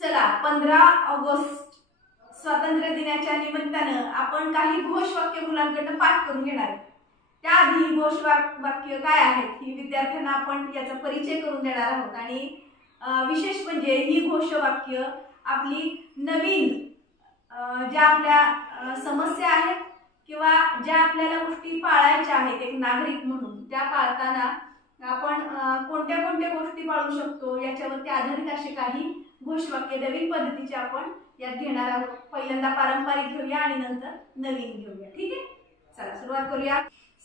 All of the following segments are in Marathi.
चला 15 ऑगस्ट स्वातंत्र्य दिनाच्या निमित्तानं आपण काही घोषवाक्य मुलांकडून पाठ करून घेणार आहोत। त्याआधी घोषवाक्य काय आहेत ही विद्यार्थ्यांना आपण याचा परिचय करून देणार आहोत आणि विशेष म्हणजे ही घोषवाक्य आपली नवीन ज्या आपल्या समस्या आहेत किंवा ज्या आपल्याला गोष्टी पाळायच्या आहेत एक नागरिक म्हणून त्या पाळताना आपण कोणत्या कोणत्या गोष्टी पाळू शकतो याच्यावरती आधारित असे काही घोषवाक्य नवीन पद्धतीचे आपण यात घेणार आहोत। पहिल्यांदा पारंपरिक घेऊया आणि नंतर नवीन घेऊया, ठीक आहे? चला सुरुवात करूया।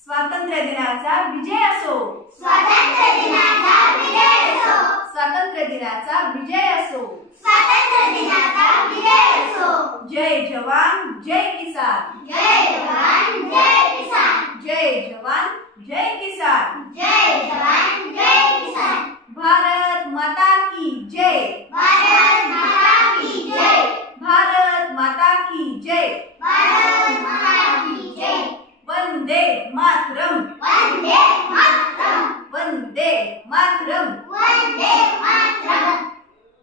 स्वातंत्र्य दिनाचा विजय असो, स्वातंत्र्य दिनाचा विजय असो, स्वातंत्र्य दिनाचा विजय असो, स्वातंत्र्य दिनाचा विजय असो। जय जवान जय किसान, जय जवान जय किसान, जय जवान जय किसान, जय जवान जय किसान। भारत माता की जय, भारत माता की जय, भारत माता की जय, भारत माता की जय। वंदे मातरम, वंदे मातरम, वंदे मातरम। वंदे मातरम।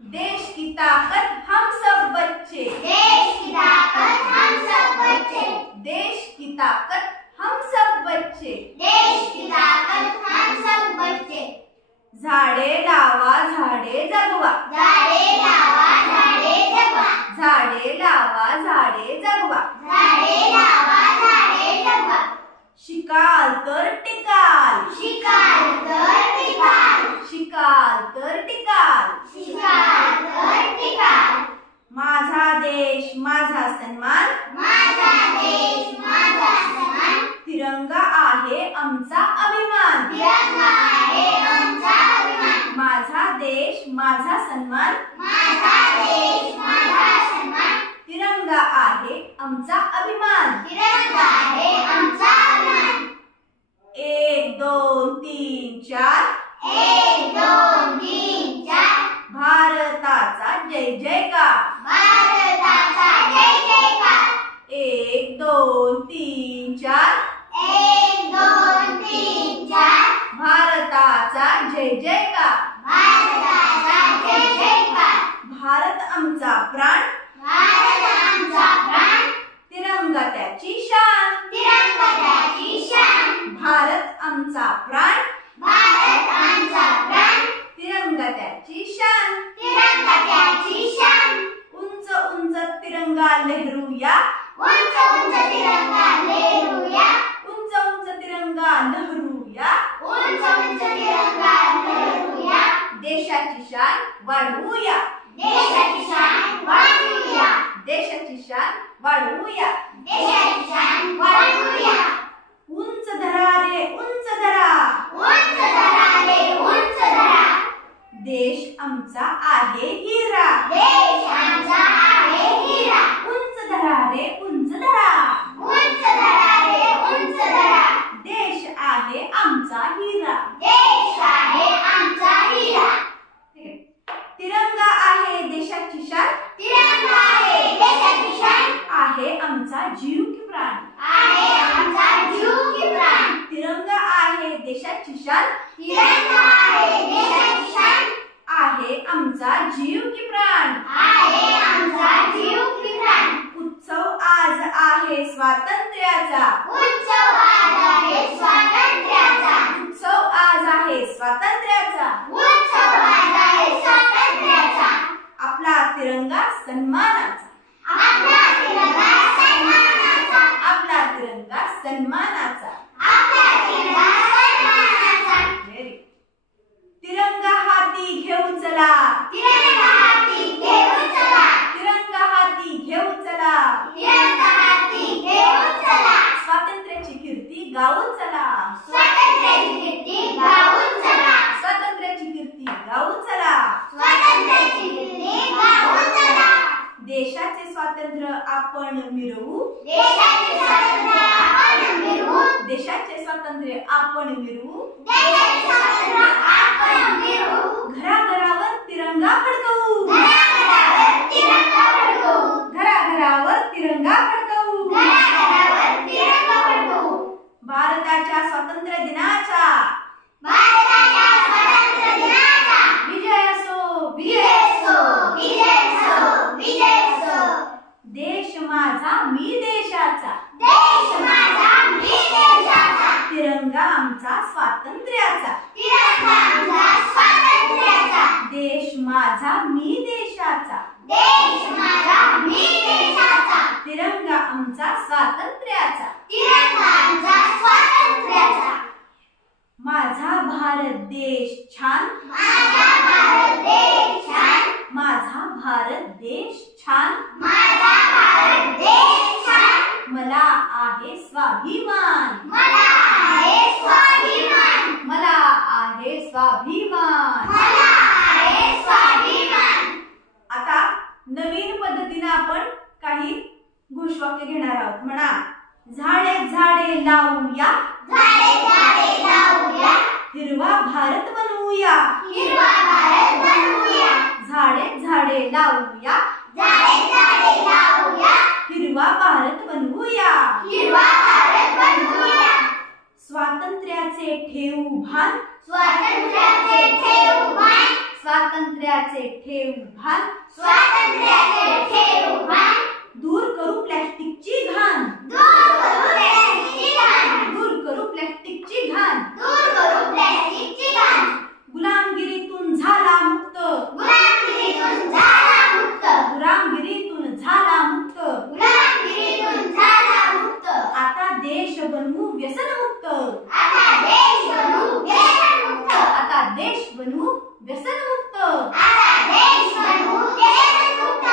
देश की ताकत हम सब बच्चे, देश की ताकत हम सब बच्चे, देश की ताकत हम सब बच्चे, देश की ताकत हम सब बच्चे। झाडे लावा झाडे जगवा, झाडे लावा झाडे जगवा, झाडे लावा झाडे जगवा, झाडे लावा झाडे जगवा। शिकाल तर टिकाल, शिकाल तर टिकाल, शिकाल तर टिकाल, शिकाल तर टिकाल। माझा देश माझा सन्मान, माझा देश माझा सन्मान, तिरंगा आहे आमचा अभिमान, तिरंगा आहे आमचा अभिमान। माझा देश माझा सन्मान, माझा देश माझा सन्मान, तिरंगा आहे आमचा अभिमान। तिरंगा आहे आमचा अभिमान। 1 2 3 4, 1 2 3 4, भारताचा जय जयकार, भारताचा जय जयकार। 1 2 3 4, 1 2 3 4, भारताचा जय जयकार। भारताचा जय जयकार। भारत आमचा प्राण, भारत आमचा प्राण, तिरंगा त्याची शान, तिरंगा त्याची शान। भारत आमचा प्राण, भारत आमचा प्राण, तिरंगा त्याची शान। तिरंगा त्याची शान। उंच उंच तिरंगा लहरूया, उंच उंच तिरंगा लहरूया, उंच उंच तिरंगा लहरूया, उंच उंच तिरंगा लहरूया। देशाची शान वाढवूया, देशाची शान वाढवूया, देशाची शान वाढवूया, देशाची शान वाढवूया। उंच धरा रे उंच धरा, उंच धरा रे उंच धरा, देश आमचा आहे हिरा, देश आमचा आहे हिरा। उंच धरा रे उंच धरा, उंच धरा रे उंच धरा, देश आहे आमचा हिरा। देश आहे आमचा हिरा। तिरंगा आहे देशाची शान, तिरंगा आहे देशाची शान, आहे आमचा जीव की प्राण, आहे आमचा जीव की प्राण। तिरंगा आहे देशाची शान, तिरंगा आहे देशाची शान, आहे आमचा जीव की प्राण। आहे आमचा जीव की प्राण। उत्सव आज आहे स्वातंत्र्याचा, उत्सव आज आहे स्वातंत्र्याचा, उत्सव आज आहे स्वातंत्र्याचा। उत्सव आज आहे स्वातंत्र्याचा। आपला तिरंगा सन्मानाचा, आपला तिरंगा सन्मानाचा, आपला तिरंगा सन्मानाचा। आपला तिरंगा सन्मानाचा। तिरंगा हाती घेऊ चला, तिरंगा हाती घेऊन चला, तिरंगा हाती घेऊ चला, तिरंगा हाती घेऊन चला, स्वातंत्र्याची कीर्ती गाऊन चला, स्वातंत्र्याची कीर्ती गाऊन चला, स्वातंत्र्याची कीर्ती गाऊन चला, स्वातंत्र्याची कीर्ती गाऊन चला। देशाचे स्वातंत्र्य आपण मिरवू, देशाचे स्वातंत्र्य आपण मिरवू, देशाचे स्वातंत्र्य आपण मिरवू, देशाचे स्वातंत्र्य आपण मिरवू। घराघरावर तिरंगा फडकवू, घराघरावर तिरंगा फडकवू, घराघरावर तिरंगा फडकवू, घराघरावर तिरंगा फडकवू। भारताच्या स्वातंत्र्य दिनाचा, भारताच्या स्वातंत्र्य दिनाचा विजय असो, विजय असो, विजय असो। माझा मी देशाचा, देश माझा मी देशाचा, तिरंगा आमचा स्वातंत्र्याचा, तिरंगा आमचा स्वातंत्र्याचा, माझा भारत देश छान, माझा भारत देश छान, माझा भारत देश छान, माझा भारत देश छान, मला आहे स्वाभिमान, मला आहे स्वाभिमान, मला आहे स्वाभिमान. मला आहे स्वाभिमान. आता नवीन पद्धतीने आपण काही घोषवाक्य घेणार आहोत. म्हणा, झाडे झाडे लावूया, झाडे झाडे लावूया, हिरवा भारत बनवूया, हिरवा भारत बनवूया, झाडे झाडे लावूया, झाडे झाडे लावूया, हिरवा भारत बनवूया, हिरवा भारत बनवूया, स्वातंत्र्याचे ठेवू भान, स्वातंत्र्याचे ठेवू भान, स्वातंत्र्याचे ठेवू भान, स्वातंत्र्याचे ठेवू भान, दूर करू प्लॅस्टिकची घाण, दूर करू प्लॅस्टिकची घाण, दूर करू प्लॅस्टिकची घाण, दूर करू प्लॅस्टिकची घाण, गुलामगिरीतून झाला मुक्त, गुलामगिरीतून झाला मुक्त, गुलामगिरीतून झाला मुक्त, गुलामगिरीतून झाला मुक्त, आता देश बनवू व्यसनमुक्त, आता देश बनवू व्यसनमुक्त, आता देश बनवू व्यसनमुक्त. आता देश बनवू व्यसनमुक्त,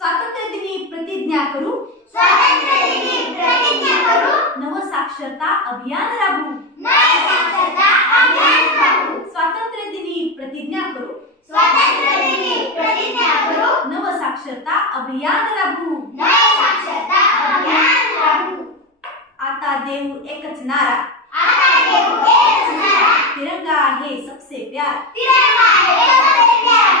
स्वातंत्र्य दिनी प्रतिज्ञा करू, स्वातंत्र्य दिनी प्रतिज्ञा करू, नवसाक्षरता अभियान राबवू, नव साक्षरता अभियान राबवू, स्वातंत्र्य दिनी प्रतिज्ञा करू, स्वातंत्र्य दिनी प्रतिज्ञा करू, नवसाक्षरता अभियान राबवू, नव साक्षरता अभियान राबवू, आता देऊ एकच नारा, आता देऊ एकच नारा, तिरंगा आहे सबसे प्यार, तिरंगा आहे सबसे प्यार,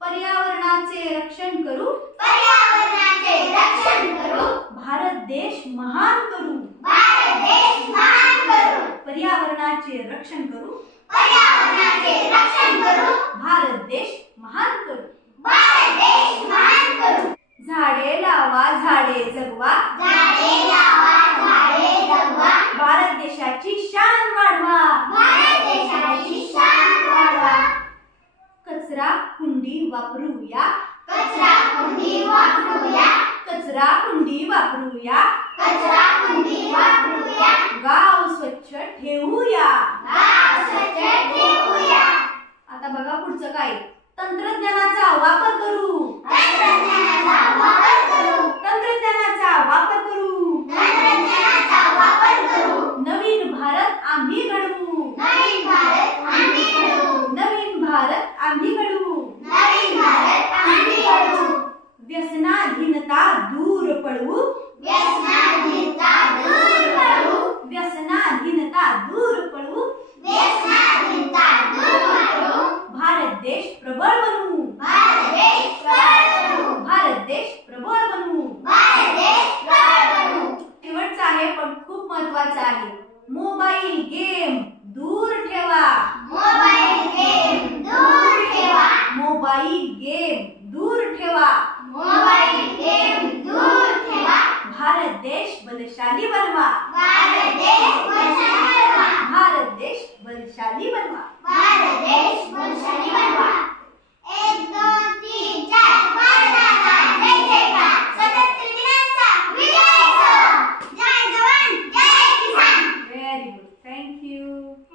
पर्यावरणाचे रक्षण करू, पर्यावरणाचे रक्षण करू, भारत देश महान करू, भारत देश महान करू, पर्यावरणाचे रक्षण करू, पर्यावरणाचे रक्षण करू, भारत देश महान करू, भारत देश महान करू, झाडे लावा झाडे जगवा, झाडे लावा झाडे जगवा, भारत देशाची शान वाढवा, भारत देशाची शान वाढवा, कचरा कुंडी वापरूया, कचरा कुंडी वापरूया, कचरा कुंडी वापरूया, कचरा कुंडी वापरूया, गाव स्वच्छ ठेवूया. गाव स्वच्छ ठेवूया, आता बघा पुढचं काय, तंत्रज्ञानाचा वापर करू, तंत्रज्ञानाचा वापर करू, तंत्रज्ञानाचा वापर करू, तंत्रज्ञानाचा वापर करू, नवीन भारत आम्ही घडवू, नवीन भारत आम्ही घडवू, नवीन भारत आम्ही घडवू, नवीन भारत आम्ही घडवू, व्यसनाधीनता दूर पळवू, व्यसनाधीनता दूर पळवू, व्यसनाधीनता दूर पळवू, व्यसनाधीनता दूर पळवू, भारत देश प्रबळ बनवू, भारत देश प्रबळ बनवू, भारत देश प्रबळ बनवू. भारत देश प्रबळ बनवू, शेवटचं आहे पण खूप महत्वाचं आहे, मोबाईल गेम दूर ठेवा, मोबाईल गेम दूर ठेवा, मोबाईल गेम दूर ठेवा, मोबाईल गेम दूर ठेवा, भारत देश बलशाली बनवा, भारत देश बलशाली बनवा, भारत देश बलशाली बनवा. भारत देश बलशाली बनवा. 1